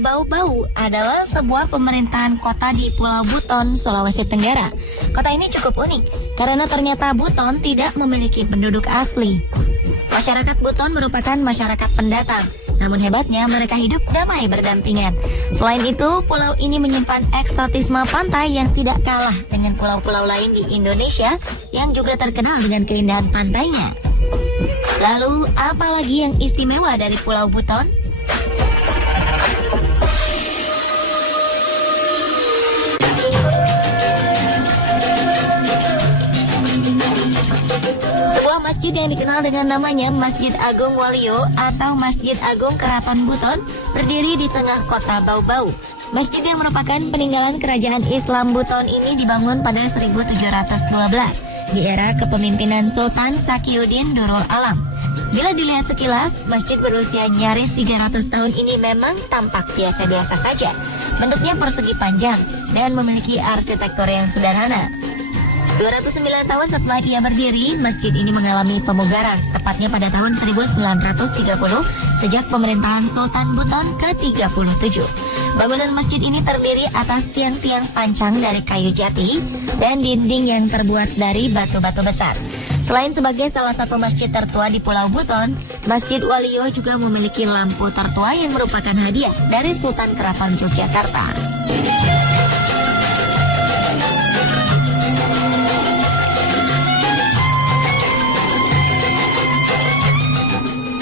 Bau-Bau adalah sebuah pemerintahan kota di Pulau Buton, Sulawesi Tenggara. Kota ini cukup unik karena ternyata Buton tidak memiliki penduduk asli. Masyarakat Buton merupakan masyarakat pendatang, namun hebatnya mereka hidup damai berdampingan. Selain itu, pulau ini menyimpan eksotisme pantai yang tidak kalah dengan pulau-pulau lain di Indonesia yang juga terkenal dengan keindahan pantainya. Lalu, apa lagi yang istimewa dari Pulau Buton? Sebuah masjid yang dikenal dengan namanya Masjid Agung Waluyo atau Masjid Agung Keraton Buton berdiri di tengah kota Bau-Bau. Masjid yang merupakan peninggalan kerajaan Islam Buton ini dibangun pada 1712 di era kepemimpinan Sultan Sakiuddin Durul Alam. Bila dilihat sekilas, masjid berusia nyaris 300 tahun ini memang tampak biasa-biasa saja. Bentuknya persegi panjang dan memiliki arsitektur yang sederhana. 209 tahun setelah ia berdiri, masjid ini mengalami pemugaran, tepatnya pada tahun 1930 sejak pemerintahan Sultan Buton ke-37. Bangunan masjid ini terdiri atas tiang-tiang pancang dari kayu jati dan dinding yang terbuat dari batu-batu besar. Selain sebagai salah satu masjid tertua di Pulau Buton, Masjid Waluyo juga memiliki lampu tertua yang merupakan hadiah dari Sultan Keraton Yogyakarta.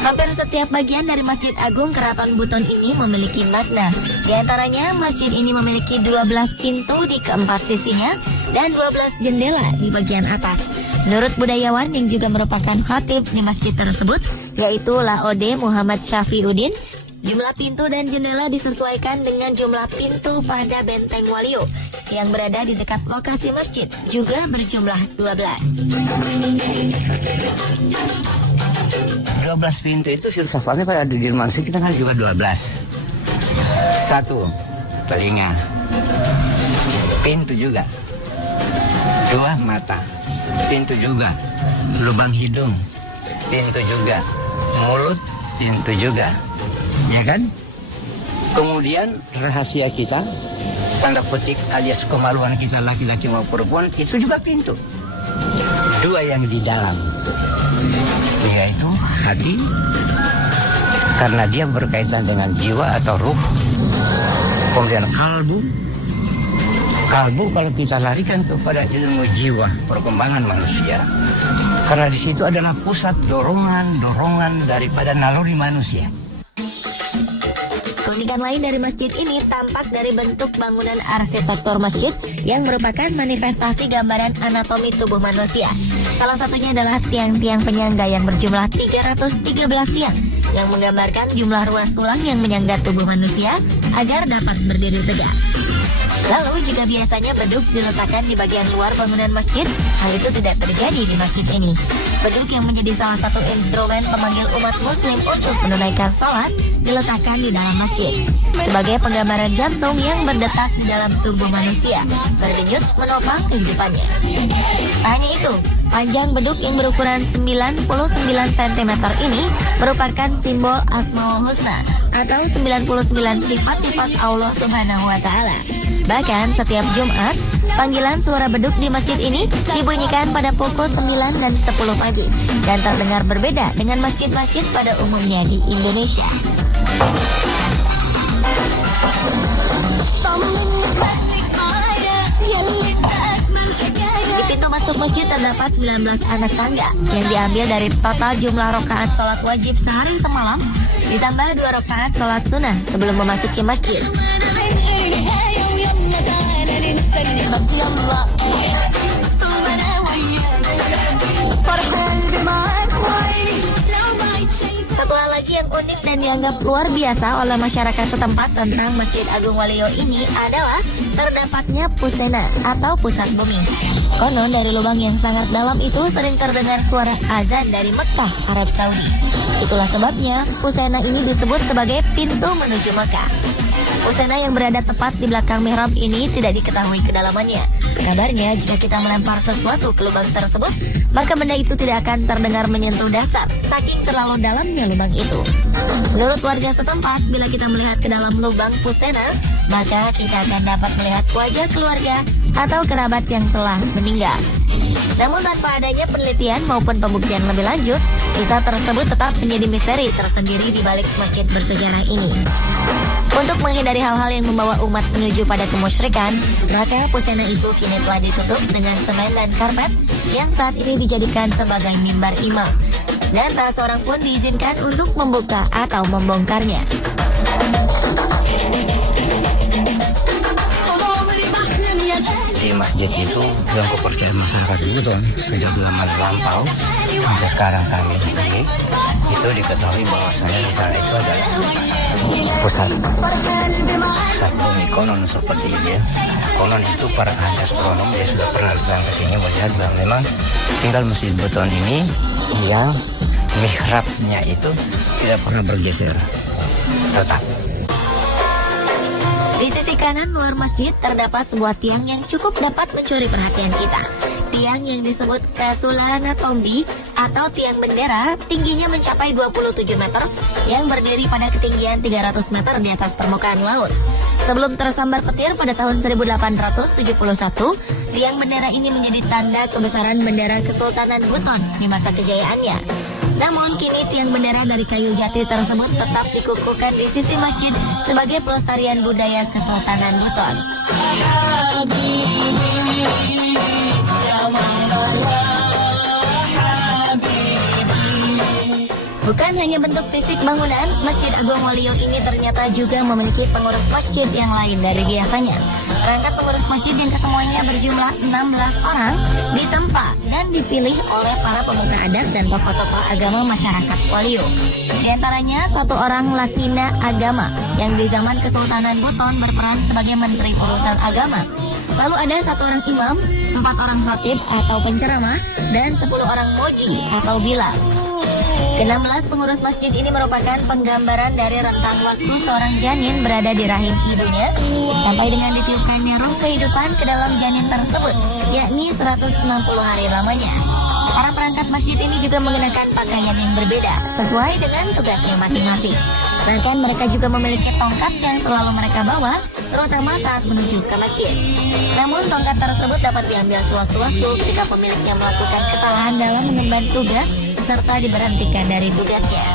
Hampir setiap bagian dari Masjid Agung Keraton Buton ini memiliki makna. Di antaranya, masjid ini memiliki 12 pintu di keempat sisinya dan 12 jendela di bagian atas. Menurut budayawan yang juga merupakan khatib di masjid tersebut, yaitu Laode Muhammad Syafiuddin, jumlah pintu dan jendela disesuaikan dengan jumlah pintu pada benteng Waluyo yang berada di dekat lokasi masjid, juga berjumlah 12. 12 pintu itu filsafatnya pada diri manusia kita kan juga 12. 1, telinga. Pintu juga. 2, mata. Pintu juga. Lubang hidung. Pintu juga. Mulut. Pintu juga. Ya kan? Kemudian rahasia kita, tanda petik alias kemaluan kita laki-laki maupun perempuan, itu juga pintu. 2 yang di dalam, yaitu hati, karena dia berkaitan dengan jiwa atau ruh. Kemudian kalbu kalau kita larikan kepada ilmu jiwa, perkembangan manusia, karena di situ adalah pusat dorongan daripada naluri manusia. Keunikan lain dari masjid ini tampak dari bentuk bangunan arsitektur masjid yang merupakan manifestasi gambaran anatomi tubuh manusia. Salah satunya adalah tiang-tiang penyangga yang berjumlah 313 tiang yang menggambarkan jumlah ruas tulang yang menyangga tubuh manusia agar dapat berdiri tegak. Lalu jika biasanya beduk diletakkan di bagian luar bangunan masjid, hal itu tidak terjadi di masjid ini. Beduk yang menjadi salah satu instrumen pemanggil umat muslim untuk menunaikan sholat diletakkan di dalam masjid sebagai penggambaran jantung yang berdetak di dalam tubuh manusia, berdenyut menopang kehidupannya. Tak hanya itu, panjang beduk yang berukuran 99 cm ini merupakan simbol Asmaul Husna atau 99 sifat-sifat Allah Subhanahu wa Ta'ala. Bahkan setiap Jumat, panggilan suara beduk di masjid ini dibunyikan pada pukul 9 dan 10 pagi dan terdengar berbeda dengan masjid-masjid pada umumnya di Indonesia. Di pintu masuk masjid terdapat 19 anak tangga yang diambil dari total jumlah rakaat sholat wajib sehari semalam ditambah 2 rakaat sholat sunnah sebelum memasuki masjid. Satu hal lagi yang unik dan dianggap luar biasa oleh masyarakat setempat tentang Masjid Agung Waluyo ini adalah terdapatnya pusena atau pusat bumi. Konon dari lubang yang sangat dalam itu sering terdengar suara azan dari Mekah, Arab Saudi. Itulah sebabnya pusena ini disebut sebagai pintu menuju Mekah. Pusena yang berada tepat di belakang mihrab ini tidak diketahui kedalamannya. Kabarnya jika kita melempar sesuatu ke lubang tersebut, maka benda itu tidak akan terdengar menyentuh dasar, saking terlalu dalamnya lubang itu. Menurut warga setempat, bila kita melihat ke dalam lubang pusena, maka kita akan dapat melihat wajah keluarga atau kerabat yang telah meninggal. Namun tanpa adanya penelitian maupun pembuktian lebih lanjut, kisah tersebut tetap menjadi misteri tersendiri di balik masjid bersejarah ini. Untuk menghindari hal-hal yang membawa umat menuju pada kemusyrikan, maka pusena itu kini telah ditutup dengan semen dan karpet yang saat ini dijadikan sebagai mimbar imam. Dan tak seorang pun diizinkan untuk membuka atau membongkarnya. Di masjid itu yang kepercayaan masyarakat Buton sejak lama lampau sampai sekarang kami sendiri itu diketahui bahwasanya di sana itu adalah pusat bumi konon seperti itu ya. Konon itu para ahli astronom dia sudah pernah datang ke sini melihat bahwa memang tinggal masjid Buton ini yang mihrabnya itu tidak pernah bergeser, tetap. Di sisi kanan luar masjid terdapat sebuah tiang yang cukup dapat mencuri perhatian kita. Tiang yang disebut Kasulana Tombi atau tiang bendera tingginya mencapai 27 meter yang berdiri pada ketinggian 300 meter di atas permukaan laut. Sebelum tersambar petir pada tahun 1871, tiang bendera ini menjadi tanda kebesaran bendera Kesultanan Buton di masa kejayaannya. Namun kini tiang bendera dari kayu jati tersebut tetap dikukuhkan di sisi masjid sebagai pelestarian budaya Kesultanan Buton. Bukan hanya bentuk fisik bangunan, Masjid Agung Waluyo ini ternyata juga memiliki pengurus masjid yang lain dari biasanya. Perangkat pengurus masjid yang kesemuanya berjumlah 16 orang ditempa dan dipilih oleh para pemuka adat dan tokoh-tokoh agama masyarakat Waluyo. Di antaranya satu orang lakina agama yang di zaman Kesultanan Buton berperan sebagai menteri urusan agama. Lalu ada satu orang imam, 4 orang khatib atau penceramah, dan 10 orang moji atau bilal. Ke-16 pengurus masjid ini merupakan penggambaran dari rentang waktu seorang janin berada di rahim ibunya sampai dengan ditiupkannya roh kehidupan ke dalam janin tersebut, yakni 160 hari lamanya. Para perangkat masjid ini juga mengenakan pakaian yang berbeda sesuai dengan tugasnya masing-masing. Bahkan mereka juga memiliki tongkat yang selalu mereka bawa, terutama saat menuju ke masjid. Namun tongkat tersebut dapat diambil sewaktu-waktu ketika pemiliknya melakukan kesalahan dalam mengemban tugas serta diberhentikan dari tugasnya.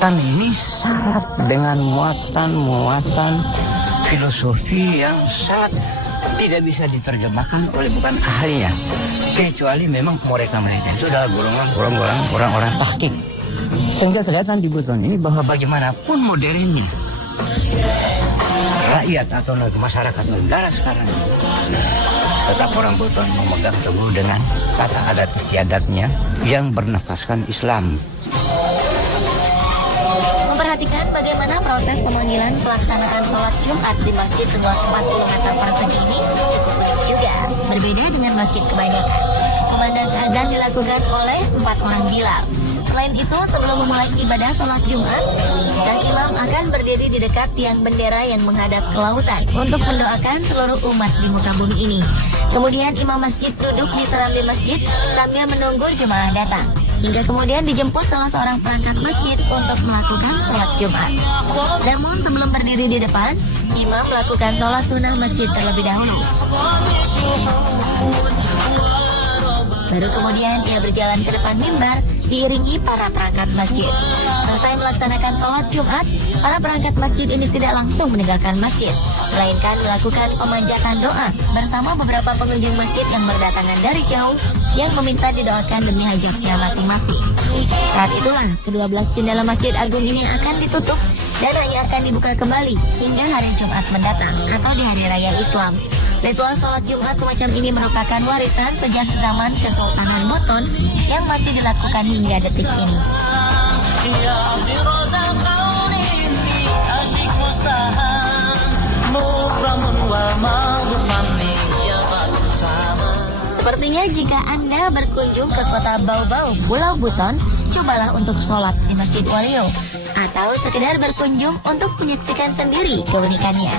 Kan ini syarat dengan muatan filosofi yang sangat tidak bisa diterjemahkan oleh bukan ahlinya, kecuali memang mereka itu adalah golongan orang-orang tahqiq. Sehingga kelihatan di Buton ini bahwa bagaimanapun modernnya rakyat atau masyarakat negara sekarang, tetap orang Buton memegang teguh dengan tata adat istiadatnya yang bernafaskan Islam. Memperhatikan bagaimana proses pemanggilan pelaksanaan sholat Jumat di masjid seluas 4 km persegi ini cukup unik juga. Berbeda dengan masjid kebanyakan, kumandang azan dilakukan oleh 4 orang bilal. Selain itu, sebelum memulai ibadah sholat Jumat, sang imam akan berdiri di dekat tiang bendera yang menghadap ke lautan untuk mendoakan seluruh umat di muka bumi ini. Kemudian imam masjid duduk di serambi masjid sambil menunggu jemaah datang. Hingga kemudian dijemput salah seorang perangkat masjid untuk melakukan sholat Jumat. Namun sebelum berdiri di depan, imam melakukan sholat sunnah masjid terlebih dahulu. Baru kemudian dia berjalan ke depan mimbar diiringi para perangkat masjid. Selesai melaksanakan sholat Jumat, para perangkat masjid ini tidak langsung meninggalkan masjid, melainkan melakukan pemanjatan doa bersama beberapa pengunjung masjid yang berdatangan dari jauh yang meminta didoakan demi hajatnya masing-masing. Saat itulah ke-12 jendela Masjid Agung ini akan ditutup dan hanya akan dibuka kembali hingga hari Jumat mendatang atau di hari raya Islam. Ritual sholat Jumat semacam ini merupakan warisan sejak zaman Kesultanan Buton yang masih dilakukan hingga detik ini. Sepertinya jika Anda berkunjung ke kota Bau-Bau, Pulau Buton, cobalah untuk sholat di Masjid Waluyo atau sekedar berkunjung untuk menyaksikan sendiri keunikannya.